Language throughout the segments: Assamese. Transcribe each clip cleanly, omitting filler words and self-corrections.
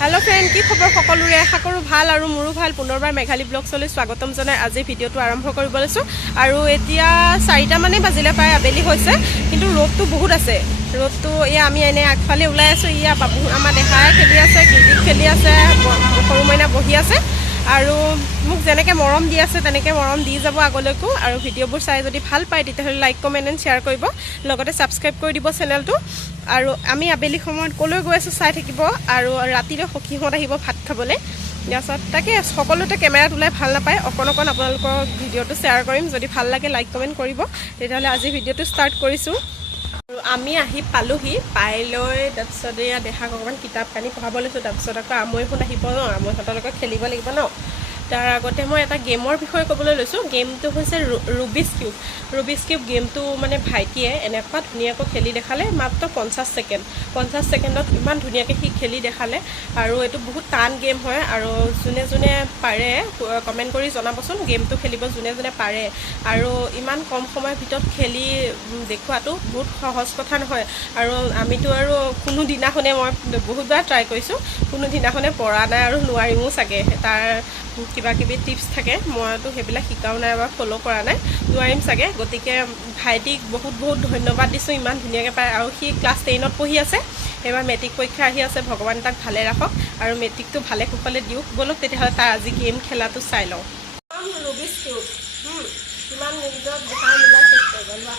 हेलो फ्रेंड की खबर सकलोरे आशा करूँ ভাল और मोरो ভাল पुनर्बार मेघाली ब्लग्सলৈ स्वागतम जनाई आज भिडिओটো आरम्भ কৰিব লৈছো আৰু এতিয়া 4টা মানে বাজিলে প্ৰায় আবেলি হৈছে কিন্তু ৰ'দটো বহুত আছে ৰ'দটো এয়া আমি এনে আগফালে ওলাই আছো ইয়া বাবু আমাৰ দেখাই খেলি আছে ক্ৰিকেট খেলি আছে সৰু মইনা বহি আছে আৰু মোক যেনেকৈ মৰম দি আছে তেনেকৈ মৰম দি যাব আগলৈকো আৰু ভিডিঅ'বোৰ চাই যদি ভাল পায় তেতিয়াহ'লে লাইক কমেণ্ট এণ্ড শ্বেয়াৰ কৰিব লগতে ছাবস্ক্ৰাইব কৰি দিব চেনেলটো আৰু আমি আবেলি সময়ত কলৈ গৈ আছো চাই থাকিব আৰু ৰাতিৰে সখীহঁত আহিব ভাত খাবলৈ ইয়াছত তাকে সকলোতে কেমেৰাত ওলাই ভাল নাপায় অকণ অকণ আপোনালোকৰ ভিডিঅ'টো শ্বেয়াৰ কৰিম যদি ভাল লাগে লাইক কমেণ্ট কৰিব তেতিয়াহ'লে আজি ভিডিঅ'টো ষ্টাৰ্ট কৰিছোঁ আৰু আমি আহি পালোহি পাই লৈ তাৰপিছত এয়া দেখাক অকণমান কিতাপ কানি পঢ়াব লৈছোঁ তাৰপিছত আকৌ আমৈহঁত আহিব ন আমৈহঁতৰ লগত খেলিব লাগিব ন তাৰ আগতে মই এটা গেমৰ বিষয়ে ক'বলৈ লৈছোঁ গেমটো হৈছে ৰুবিক্স কিউব গেমটো মানে ভাইটিয়ে এনেকুৱা ধুনীয়াকৈ খেলি দেখালে মাত্ৰ 50 ছেকেণ্ডত ইমান ধুনীয়াকৈ সি খেলি দেখালে আৰু এইটো বহুত টান গেম হয় আৰু যোনে যোনে পাৰে কমেণ্ট কৰি জনাবচোন গেমটো খেলিব যোনে যোনে পাৰে আৰু ইমান কম সময়ৰ ভিতৰত খেলি দেখুৱাটো বহুত সহজ কথা নহয় আৰু আমিতো আৰু কোনো দিনাখনে মই বহুতবাৰ ট্ৰাই কৰিছোঁ কোনো দিনাখনে পৰা নাই আৰু নোৱাৰিমো চাগে তাৰ কিবা কিবি টিপছ থাকে মইতো সেইবিলাক শিকাও নাই বা ফ'ল' কৰা নাই নোৱাৰিম চাগে গতিকে ভাইটিক বহুত ধন্যবাদ দিছোঁ ইমান ধুনীয়াকৈ পায় আৰু সি ক্লাছ 10ত পঢ়ি আছে এইবাৰ মেট্ৰিক পৰীক্ষা আহি আছে ভগৱান তাক ভালে ৰাখক আৰু মেট্ৰিকটো ভালে কুশলে দিয়ক বলক তেতিয়াহ'লে তাৰ আজি গেম খেলাটো চাই লওঁ ৰুবিক্স কিউব কিমান মিনিটত দেখাই মিলাই শেষ কৰিব লোৱা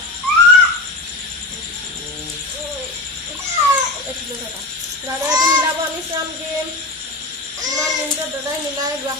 দাদাই মিলাব আমি চাম গেম কিমান মিনিটত দাদাই মিলাই লোৱা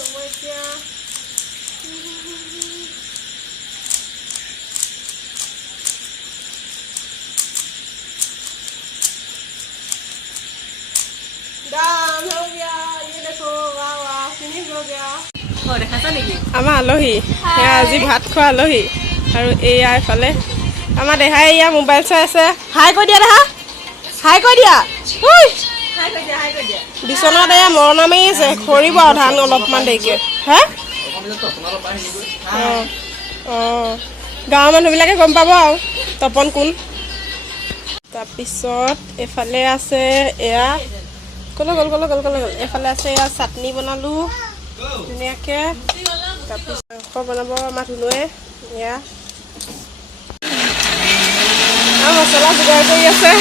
সমস্যা डान हो गया ये देखो वाह वाह फिनिश हो गया हो দেখাছা নেকি আমাৰ আলহী আজি ভাত খোৱা আলহী আৰু এয়া এফালে আমাৰ দেহাই এয়া মোবাইল চাই আছে হাই কৈ দিয়া দেহা হাই কৈ দিয়া বিচনাত এয়া মৰণা মাৰি আছে খৰিব আৰু ধান অলপমান দেৰিকে হে গাঁৱৰ মানুহবিলাকে গম পাব আৰু তপন কোন তাৰপিছত এফালে আছে এয়া কলৈ গ'ল এফালে আছে এয়া চাটনি বনালোঁ ধুনীয়াকৈ তাৰপিছত মাংস বনাব আমাৰ ধুনুৱে এয়া আৰু মছলা যোগাৰ কৰি আছে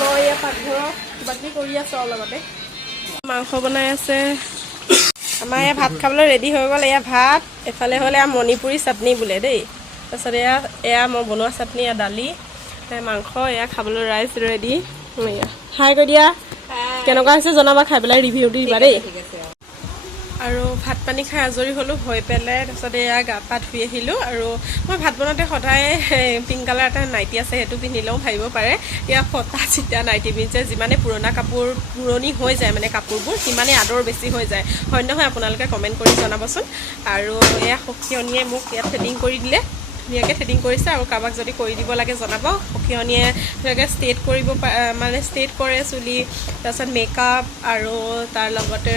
মই এয়া পাকঘৰত কিবা কিবি কৰি আছোঁ আৰু লগতে মাংস বনাই আছে আমাৰ এয়া ভাত খাবলৈ ৰেডি হৈ গ'ল এয়া ভাত এফালে হ'লে এয়া মণিপুৰী চাটনি বোলে দেই তাৰপিছত এয়া মই বনোৱা চাটনি এয়া দালি মাংস এয়া খাবলৈ ৰাইচ ৰেডি এয়া হাই কৈ দিয়া কেনেকুৱা হৈছে জনাবা খাই পেলাই ৰিভিউ দিবা দেই আৰু ভাত পানী খাই আজৰি হ'লোঁ হৈ পেলাই তাৰপিছত এয়া গা পা ধুই আহিলোঁ আৰু মই ভাত বনাওঁতে সদায় পিংক কালাৰ এটা নাইটি আছে সেইটো পিন্ধি লওঁ ভাবিব পাৰে এয়া ফটা চিটা নাইটি পিন্ধে যিমানে পুৰণা কাপোৰ পুৰণি হৈ যায় মানে কাপোৰবোৰ সিমানে আদৰ বেছি হৈ যায় হয় নহয় আপোনালোকে কমেণ্ট কৰি জনাবচোন আৰু এয়া সখীয়নীয়ে মোক ইয়াত থ্ৰেডিং কৰি দিলে ধুনীয়াকৈ থ্ৰেডিং কৰিছে আৰু কাৰোবাক যদি কৰি দিব লাগে জনাব সখীয়নীয়ে ধুনীয়াকৈ ষ্ট্ৰেট কৰিব মানে ষ্ট্ৰেট কৰে চুলি তাৰপিছত মেকআপ আৰু তাৰ লগতে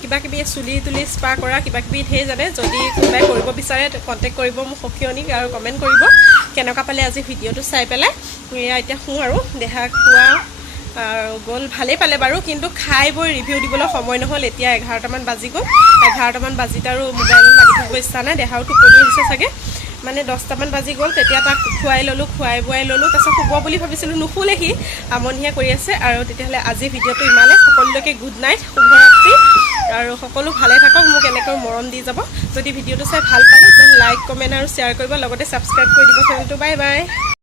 কিবা কিবি চুলি তুলি স্পা কৰা কিবা কিবি ধেৰ জানে যদি কোনোবাই কৰিব বিচাৰে কণ্টেক্ট কৰিব মোক সখীয়নীক আৰু কমেণ্ট কৰিব কেনেকুৱা পালে আজি ভিডিঅ'টো চাই পেলাই এয়া এতিয়া শুওঁ আৰু দেহা খোৱা গ'ল ভালেই পালে বাৰু কিন্তু খাই বৈ ৰিভিউ দিবলৈ সময় নহ'ল এতিয়া 11টামান বাজি গ'ল 11টামান বাজিত আৰু মোবাইলত লাগি থাকিব ইচ্ছা নাই দেহাও টোপনি আহিছে চাগে মানে 10টামান বাজি গ'ল তেতিয়া তাক খুৱাই ল'লোঁ খুৱাই বুৱাই ল'লোঁ তাৰপিছত শুব বুলি ভাবিছিলোঁ নুশুলেহি আমনিহে কৰি আছে আৰু তেতিয়াহ'লে আজি ভিডিঅ'টো ইমানে সকলোলৈকে গুড নাইট শুভৰাত্ৰি আৰু সকলো ভালে থাকক, মোক এনেকৈ মৰম দি যাব। যদি ভিডিঅ'টো চাই ভাল পালে দেন লাইক কমেণ্ট আৰু শ্বেয়াৰ কৰিব, লগতে ছাবস্ক্ৰাইব কৰি দিব চেনেলটো। Bye bye.